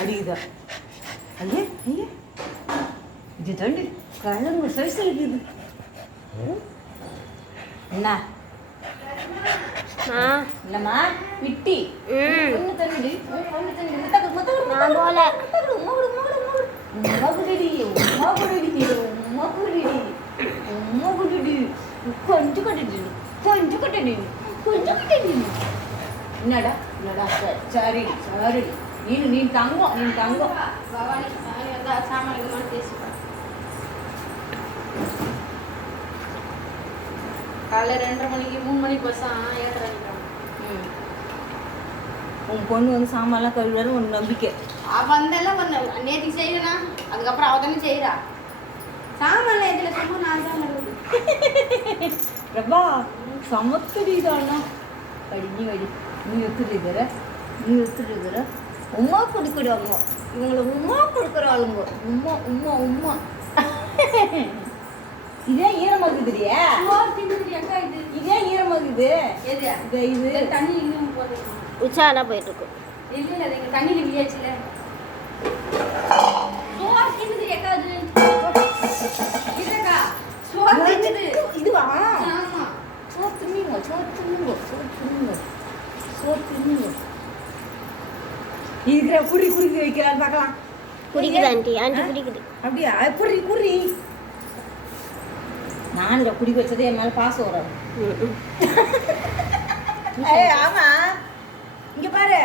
அடிக்குதா? ஐயே ஐயே, இது தாண்டி கழுங்கு சைஸ் இருக்குது. என்ன இல்லம்மா விட்டி ஒன்று தண்டி ஒன்று தண்டி கொஞ்சம் கட்டி கொஞ்சம் கட்டி கொஞ்சம் கட்டி. என்னடா என்னடா சரி சரி நீ தங்கம் நீ தங்கம். பவானி சாமான் பேசுவேன். காலைல 2:30 மணிக்கு 3 மணிக்கு பஸ்ஸாக ஏற்றுறாங்க. உன் பொண்ணு வந்து சாமான்லாம் கழுவுறது ஒரு நம்பிக்கை. வந்தெல்லாம் ஒன்று நேற்றுக்கு செய்யறேனா, அதுக்கப்புறம் அவ தானே செய்கிறா. சாமான்லாம் எதில் சும்மா நான் தான் கழுவுது. பிரபா சமத்துடிதானா படி நீ வடி நீ எடுத்துட்டு நீ எடுத்துட்டு உமா கொடுக்குறாங்க. இவங்களை உமா கொடுக்குற ஆளுங்க. உமா உமா உமா. இதே ஈரமாகுதுடியா? இதே ஈரமாகுது. எது இது தண்ணி இன்னும் போகுது. உச்சாலாம் போயிட்டு இருக்கும். இல்லை இல்லை எங்கள் தண்ணியில் வியாச்சுல சோறு தின்னுது எக்காது. இல்லைக்கா சோறு தின்னுது. இதுவா? ஆமாம் சோறு தின்னுங்க சோறு தின்னுங்க சோறு தின்னுங்க சோறு தின்னுங்க. இருக்கிற குறி குறிக்க வைக்கிறான்னு பார்க்கலாம். குடிக்குது ஆண்டி, ஆண்டி குடிக்குது. அப்படியா? குறி குறி. நான் இதை குடிக்க வச்சதே என் மேலே பாசம் வரும். ஆமா இங்க பாரு,